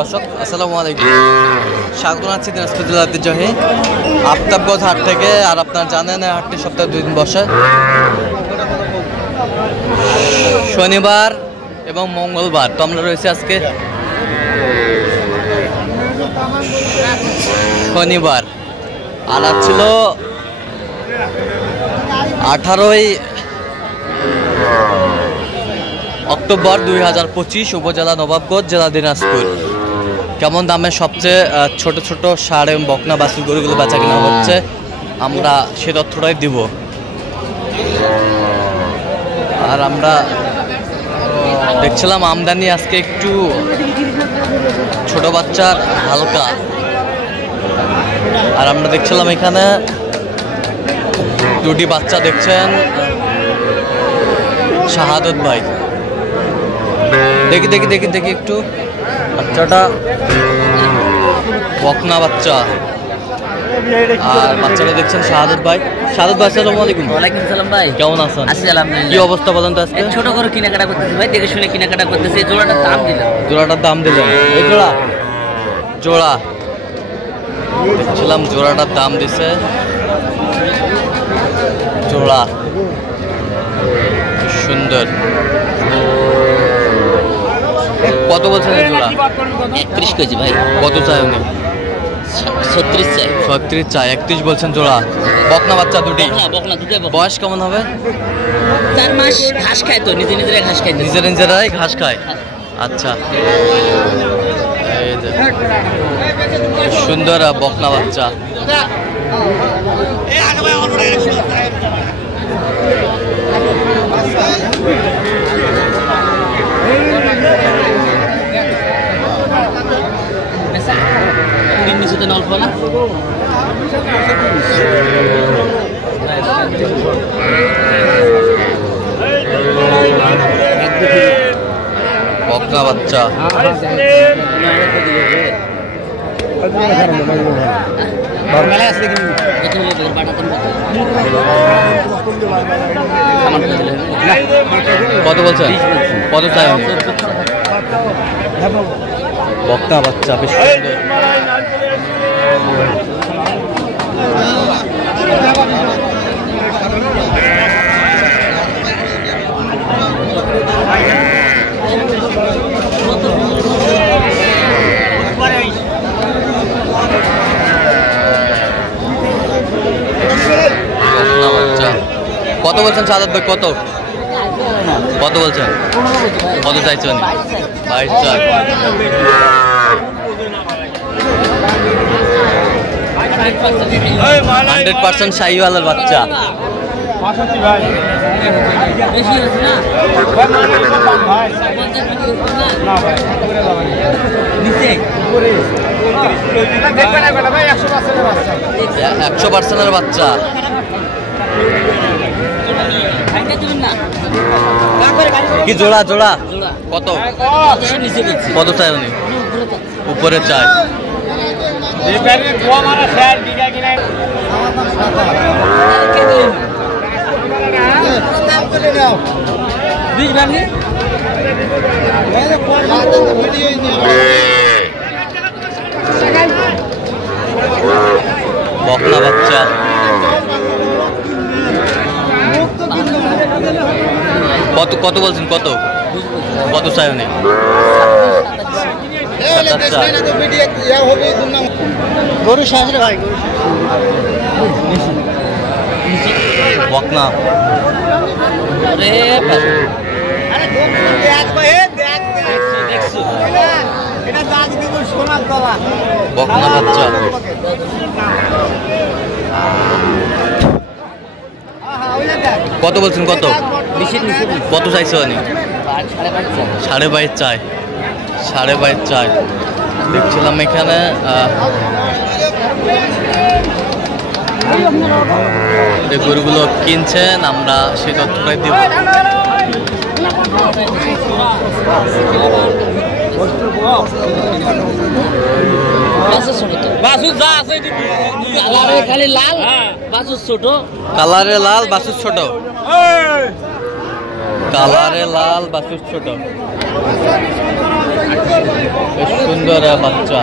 দর্শক আসসালামু আলাইকুম, স্বাগত জানাচ্ছি দিনাজপুর জেলার ঐতিহ্যবাহী আফতাবগঞ্জ হাট থেকে। আর আপনারা জানেন এই হাটটি সপ্তাহে 2 দিন বসে, শনিবার এবং মঙ্গলবার। তো আমরা রয়েছে আজকে শনিবার, আর আজ ছিল 18ই অক্টোবর 2025, উপজেলা নবাবগঞ্জ, জেলা দিনাজপুর। কেমন দামে সবচেয়ে ছোট ছোট ষাঁড় এবং বকনা বাছুর গরুগুলো বেচা কেনা হচ্ছে আমরা সে তথ্যটাই দিব। আর আমরা দেখছিলাম আমদানি আজকে একটু ছোট বাচ্চার হালকা। আর আমরা দেখছিলাম এখানে দুটি বাচ্চা দেখছেন শাহাদত ভাই। দেখি দেখি দেখি দেখি একটু বাচ্চাটা বকনা বাচ্চা, আর বাচ্চাটা দেখছেন শাহাদত ভাই। শাহাদত ভাই আসসালামু আলাইকুম। ওয়ালাইকুম সালাম ভাই, কেমন আছেন? আছি আলহামদুলিল্লাহ। কি অবস্থা বলেন তো? আজকে ছোট করে কেনাকাটা করতেছি ভাই, দেখে শুনে কেনাকাটা করতেছি। জোড়াটার দাম দিলাম। জোড়াটার দাম দিলেন? এই জোড়া জোড়া দেখছিলাম জোড়াটার দাম দিছে। জোড়া সুন্দর। কত বলছেন এই জোড়া? 31 কেজি ভাই। কত চাই উনি? 36 চাই। 36 চাই। 31 বলছেন জোড়া। বকনা বাচ্চা দুটি। বকনা দুটো। বয়স কেমন হবে? 4 মাস। ঘাস খায় তো, নিজেরাই ঘাস খায়। নিজেরাই ঘাস খায়। আচ্ছা, এই যে সুন্দর বকনা বাচ্চা। বকনা বাচ্চা কত বলছেন? কত চাই? বকনা বাচ্চা বেশ সুন্দর। কত বলছেন সাদাত ভাই? কত কত বলছেন? কত চাইছেন? 22 চাই। 100% শাহিওয়ালের বাচ্চা। একশো পার্সেন্টের বাচ্চা। কি জোড়া? জোড়া কত? কত চাই উনি? উপরে চাই। বকনা বাচ্চা কত কত বলছেন? কত কত চাই উনি? গরু সাজরে ভাই, বকনা বকনা বাচ্চা। কত বলছেন? কত কত চাইছে উনি? 22.5 চাই। 22.5 চাই। দেখছিলাম এখানে যে গরুগুলো কিনছেন আমরা সেই তথ্যটাই দিব। খালি লাল বাছুর ছোট, কালারে লাল বাছুর ছোট, কালারে লাল বাছুর ছোট, বেশ সুন্দর। সুন্দর বাচ্চা।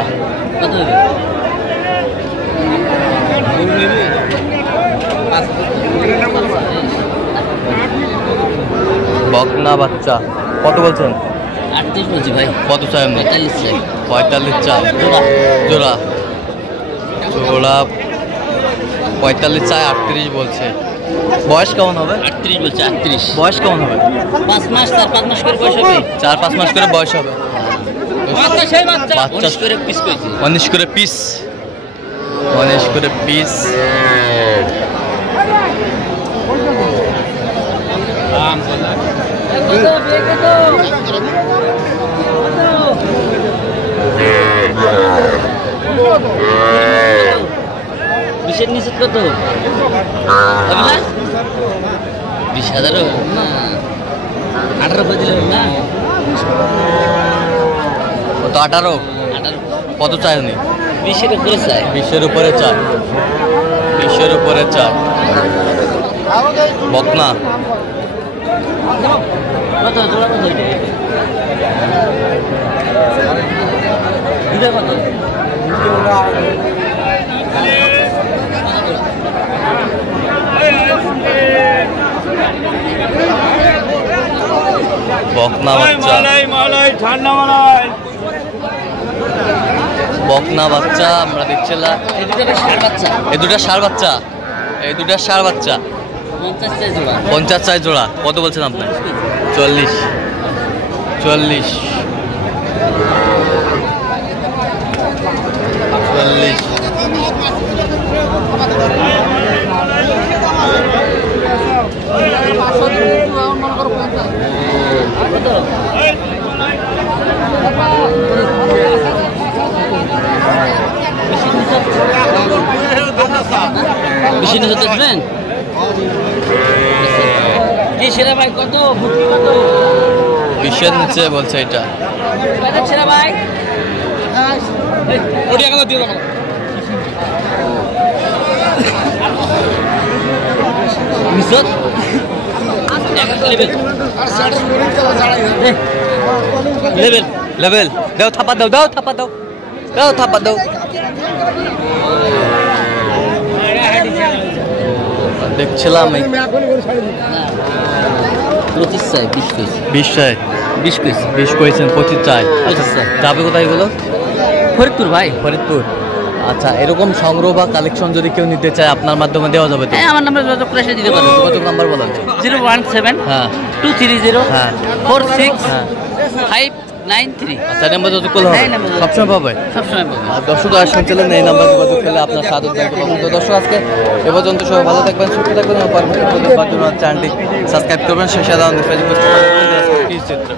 কত হবে? বকনা বাচ্চা কত বলছেন? 38 বলছি ভাই। কত চাই আপনি? 45 চাই। 45 চাই জোড়া। জোড়া জোড়া 45 চাই, 38 বলছে। বয়স কেমন হবে? 38 বলছে। 38 বয়স কেমন হবে? 5 মাস 4-5 মাস করে বয়স হবে। 4-5 মাস করে বয়স হবে। বাচ্চা সেই বাচ্চা। বাচ্চা 19 করে পিস কইছি। 19 করে পিস, 19 করে পিস। বিশের নিচে কত হবে না? 20,000 না 18 করে দিলে হবে না? কত? 18। 18 কত চাই উনি? 20-এর উপরে চাই। 20-এর উপরে চাই, 20-এর উপরে চাই। বকনা কত জোড়া? কত দুটো? কত বকনা বাচ্চা, বকনা বাচ্চা আমরা দেখছিলাম। এই দুটো বেশ ষাঁড় বাচ্চা। এই দুটা ষাঁড় বাচ্চা, এই দুটা ষাঁড় বাচ্চা। 50 চাই জোড়া। 50 চাই জোড়া। কত বলছেন আপনি? 40 40 40। বেশি নিচে দেখবেন কি সেরা ভাই? কত ভুট্টি? কত 20-এর নিচে বলছে এটা। কত সেরা ভাই? ওটি টাকা দিয়ে দাও। মিসত লেভেল লেভেল লেভেল দাও, থাপা দাও, দাও থাপা দাও, দাও থাপা দাও। দেখছিলাম 25 চাই। 20 কইছি। 20 চাই। 20 কইছি। 20 করেছেন, 25 চাই। 25 চাই। যাবে কোথায় এগুলো? ফরিদপুর ভাই। ফরিদপুর। আচ্ছা, এরকম সংগ্রহ বা কালেকশন যদি কেউ নিতে চায় আপনার মাধ্যমে দেওয়া যাবে তো? হ্যাঁ, আমার নাম্বার যোগাযোগ করে দিতে পারবেন। যোগাযোগ নাম্বার বলেন। 017 হ্যাঁ 230 হ্যাঁ 46 হ্যাঁ। 593। আচ্ছা, নাম্বার যোগাযোগ করলে হবে? হ্যাঁ, নাম্বার যোগাযোগ। সবসময় পাবে? সবসময় পাবেন। আর দর্শক আর শুনছিলেন এই নাম্বার যোগাযোগ করলে আপনার সাদর দায়িত্ব পাবেন। তো দর্শক, আজকে এ পর্যন্ত সবাই ভালো থাকবেন, সুস্থ থাকবেন এবং পরবর্তী চ্যানেলটি সাবস্ক্রাইব করবেন। শেষে দাও ফেসবুক চিত্র।